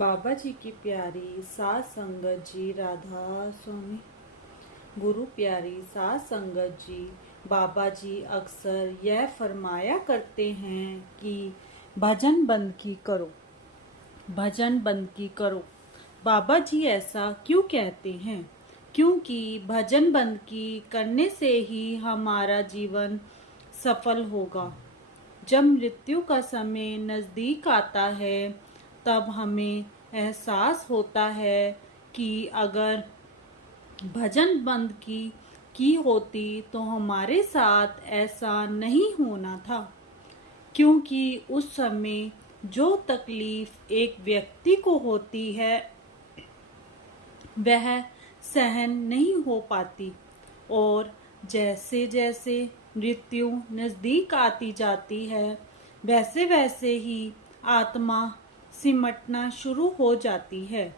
बाबा जी की प्यारी सात संगत जी राधा स्वामी। गुरु प्यारी सात संगत जी, बाबा जी अक्सर यह फरमाया करते हैं कि भजन बंद की करो, भजन बंद की करो। बाबा जी ऐसा क्यों कहते हैं? क्योंकि भजन बंद की करने से ही हमारा जीवन सफल होगा। जब मृत्यु का समय नज़दीक आता है तब हमें एहसास होता है कि अगर भजन बंद की होती तो हमारे साथ ऐसा नहीं होना था। क्योंकि उस समय जो तकलीफ एक व्यक्ति को होती है वह सहन नहीं हो पाती, और जैसे जैसे मृत्यु नज़दीक आती जाती है वैसे वैसे ही आत्मा सिमटना शुरू हो जाती है,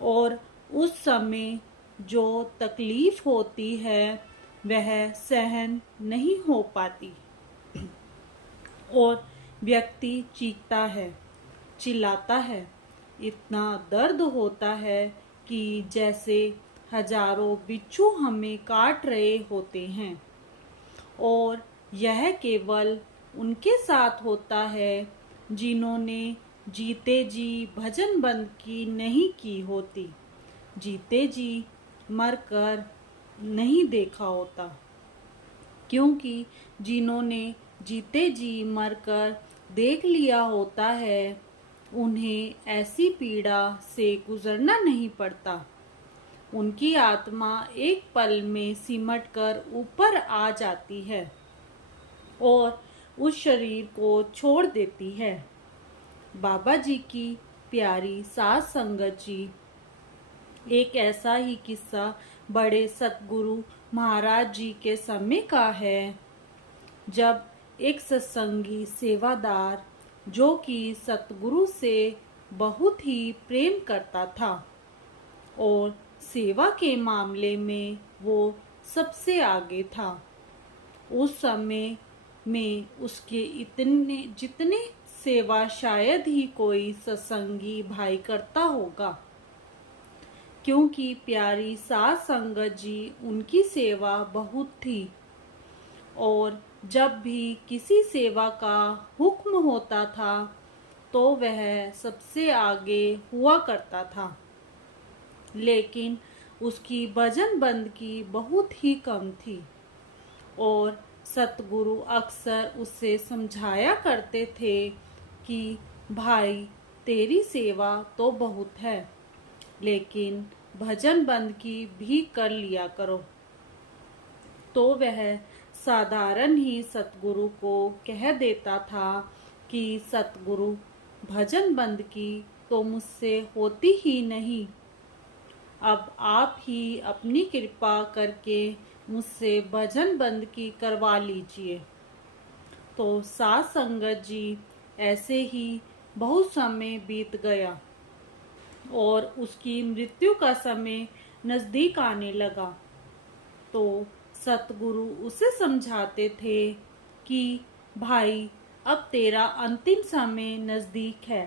और उस समय जो तकलीफ होती है वह सहन नहीं हो पाती और व्यक्ति चीखता है, चिल्लाता है। इतना दर्द होता है कि जैसे हजारों बिच्छू हमें काट रहे होते हैं, और यह केवल उनके साथ होता है जिन्होंने जीते जी भजन बंद की नहीं की होती, जीते जी मरकर नहीं देखा होता। क्योंकि जिन्होंने जीते जी मरकर देख लिया होता है उन्हें ऐसी पीड़ा से गुजरना नहीं पड़ता। उनकी आत्मा एक पल में सिमट कर ऊपर आ जाती है और उस शरीर को छोड़ देती है। बाबा जी की प्यारी सात संगत जी, एक ऐसा ही किस्सा बड़े सतगुरु महाराज जी के समय का है, जब एक सत्संगी सेवादार जो कि सतगुरु से बहुत ही प्रेम करता था और सेवा के मामले में वो सबसे आगे था। उस समय में उसके इतने जितने सेवा शायद ही कोई सत्संगी भाई करता होगा, क्योंकि प्यारी सात संगत जी उनकी सेवा बहुत थी, और जब भी किसी सेवा का हुक्म होता था तो वह सबसे आगे हुआ करता था। लेकिन उसकी भजन बंद की बहुत ही कम थी, और सतगुरु अक्सर उसे समझाया करते थे कि भाई तेरी सेवा तो बहुत है, लेकिन भजन बंद की भी कर लिया करो। तो वह साधारण ही सतगुरु को कह देता था कि सतगुरु भजन बंद की तो मुझसे होती ही नहीं, अब आप ही अपनी कृपा करके मुझसे भजन बंद की करवा लीजिए। तो सात संगत जी ऐसे ही बहुत समय बीत गया और उसकी मृत्यु का समय नजदीक आने लगा। तो सतगुरु उसे समझाते थे कि भाई अब तेरा अंतिम समय नजदीक है,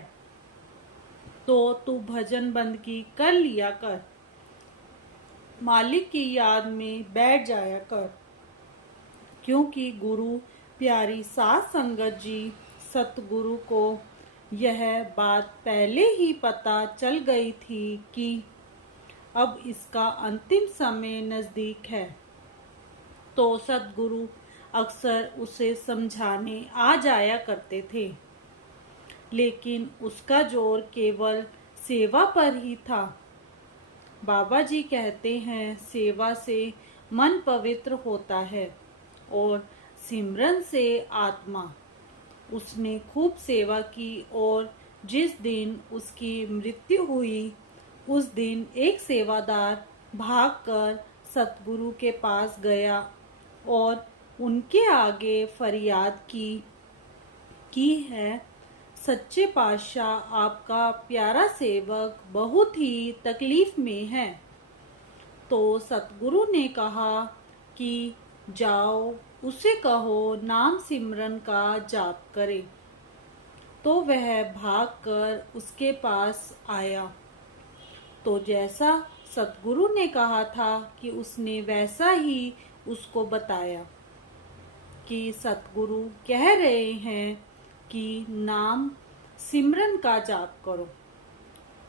तो तू भजन बंद की कर लिया कर, मालिक की याद में बैठ जाया कर। क्योंकि गुरु प्यारी सात संगत जी सतगुरु को यह बात पहले ही पता चल गई थी कि अब इसका अंतिम समय नजदीक है। तो सतगुरु अक्सर उसे समझाने आ जाया करते थे, लेकिन उसका जोर केवल सेवा पर ही था। बाबा जी कहते हैं सेवा से मन पवित्र होता है और सिमरन से आत्मा। उसने खूब सेवा की और जिस दिन उसकी मृत्यु हुई उस दिन एक सेवादार भागकर सतगुरु के पास गया और उनके आगे फरियाद की है, सच्चे पातशाह आपका प्यारा सेवक बहुत ही तकलीफ में है। तो सतगुरु ने कहा कि जाओ उसे कहो नाम सिमरन का जाप करे। तो वह भागकर उसके पास आया। तो जैसा सतगुरु ने कहा था कि उसने वैसा ही उसको बताया कि सतगुरु कह रहे हैं कि नाम सिमरन का जाप करो।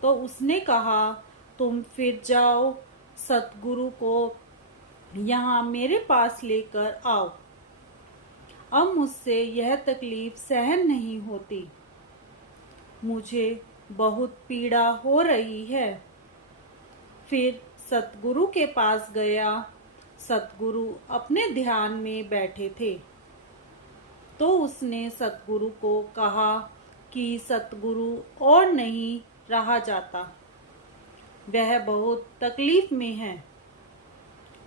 तो उसने कहा, तुम फिर जाओ, सतगुरु को यहाँ मेरे पास लेकर आओ। अब मुझसे यह तकलीफ सहन नहीं होती, मुझे बहुत पीड़ा हो रही है। फिर सतगुरु के पास गया। सतगुरु अपने ध्यान में बैठे थे। तो उसने सतगुरु को कहा कि सतगुरु और नहीं रहा जाता, वह बहुत तकलीफ में है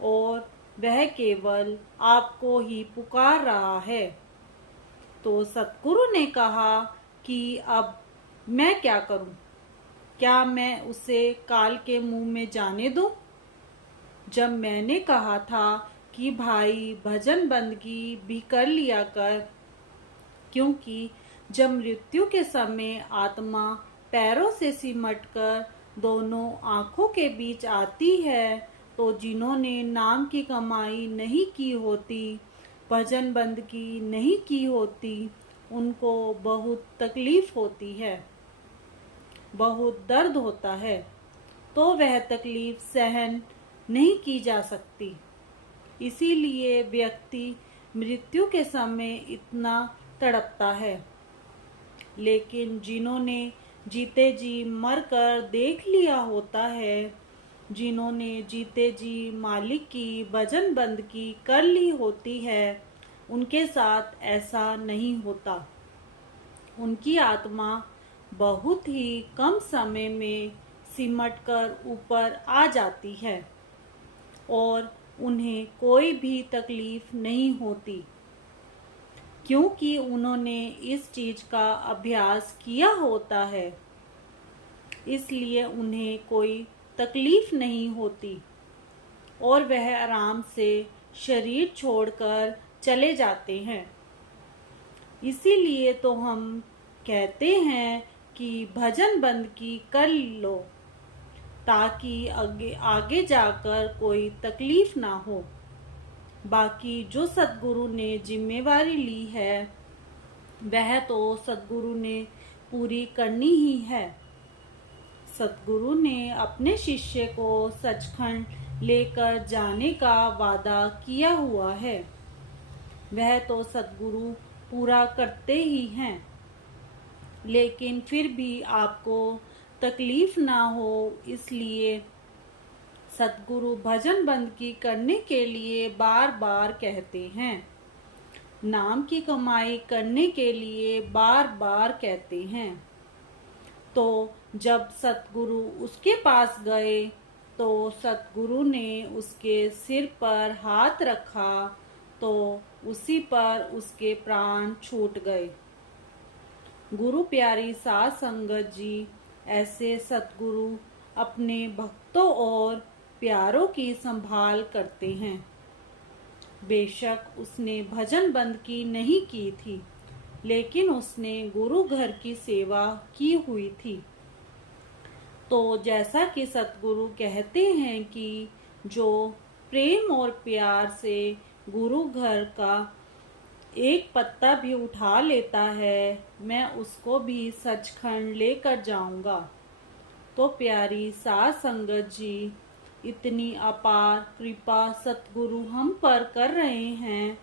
और वह केवल आपको ही पुकार रहा है। तो सतगुरु ने कहा कि अब मैं क्या करूं? क्या मैं उसे काल के मुंह में जाने दूं? जब मैंने कहा था कि भाई भजन बंदगी भी कर लिया कर, क्योंकि जब मृत्यु के समय आत्मा पैरों से सिमटकर दोनों आंखों के बीच आती है, तो जिन्होंने नाम की कमाई नहीं की होती, भजन बंदगी नहीं की होती, उनको बहुत तकलीफ होती है, बहुत दर्द होता है। तो वह तकलीफ सहन नहीं की जा सकती। इसीलिए व्यक्ति मृत्यु के समय इतना तड़पता है। लेकिन जिन्होंने जीते जी मरकर देख लिया होता है, जिन्होंने जीते जी मालिक की भजन बंदगी कर ली होती है, उनके साथ ऐसा नहीं होता। उनकी आत्मा बहुत ही कम समय में सिमटकर ऊपर आ जाती है और उन्हें कोई भी तकलीफ नहीं होती, क्योंकि उन्होंने इस चीज का अभ्यास किया होता है। इसलिए उन्हें कोई तकलीफ नहीं होती और वह आराम से शरीर छोड़कर चले जाते हैं। इसीलिए तो हम कहते हैं कि भजन बंदगी कर लो, ताकि आगे जाकर कोई तकलीफ ना हो। बाकी जो सतगुरु ने जिम्मेवारी ली है, वह तो सतगुरु ने पूरी करनी ही है। सतगुरु ने अपने शिष्य को सचखंड लेकर जाने का वादा किया हुआ है, वह तो सतगुरु पूरा करते ही हैं। लेकिन फिर भी आपको तकलीफ ना हो, इसलिए सतगुरु भजन बंदगी करने के लिए बार बार कहते हैं, नाम की कमाई करने के लिए बार बार कहते हैं। तो जब सतगुरु उसके पास गए, तो सतगुरु ने उसके सिर पर हाथ रखा, तो उसी पर उसके प्राण छूट गए। गुरु प्यारी साध संगत जी, ऐसे सतगुरु अपने भक्तों और प्यारों की संभाल करते हैं। बेशक उसने भजन बंदगी नहीं की थी, लेकिन उसने गुरु घर की सेवा की हुई थी। तो जैसा कि सतगुरु कहते हैं कि जो प्रेम और प्यार से गुरु घर का एक पत्ता भी उठा लेता है, मैं उसको भी सचखंड लेकर जाऊंगा। तो प्यारी साध संगत जी, इतनी अपार कृपा सतगुरु हम पर कर रहे हैं,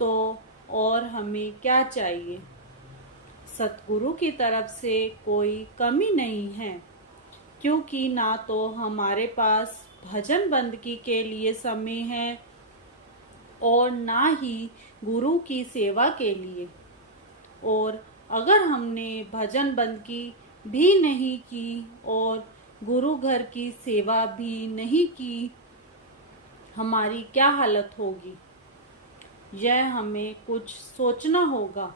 तो और हमें क्या चाहिए। सतगुरु की तरफ से कोई कमी नहीं है, क्योंकि ना तो हमारे पास भजन बंदगी के लिए समय है और ना ही गुरु की सेवा के लिए। और अगर हमने भजन बंदगी भी नहीं की और गुरु घर की सेवा भी नहीं की, हमारी क्या हालत होगी, यह हमें कुछ सोचना होगा।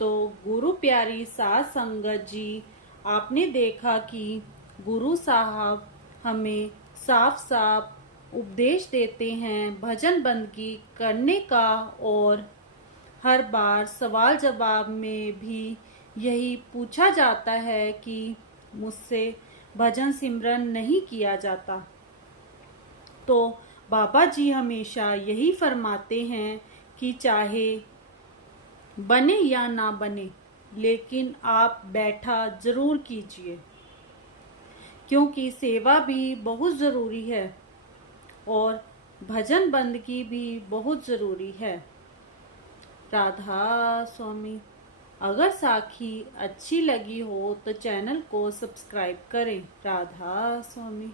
तो गुरु प्यारी साध संगत जी, आपने देखा कि गुरु साहब हमें साफ साफ उपदेश देते हैं भजन बंदगी करने का, और हर बार सवाल जवाब में भी यही पूछा जाता है कि मुझसे भजन सिमरन नहीं किया जाता, तो बाबा जी हमेशा यही फरमाते हैं कि चाहे बने या ना बने, लेकिन आप बैठा जरूर कीजिए, क्योंकि सेवा भी बहुत ज़रूरी है और भजन बंदगी भी बहुत ज़रूरी है। राधा स्वामी। अगर साखी अच्छी लगी हो तो चैनल को सब्सक्राइब करें। राधा स्वामी।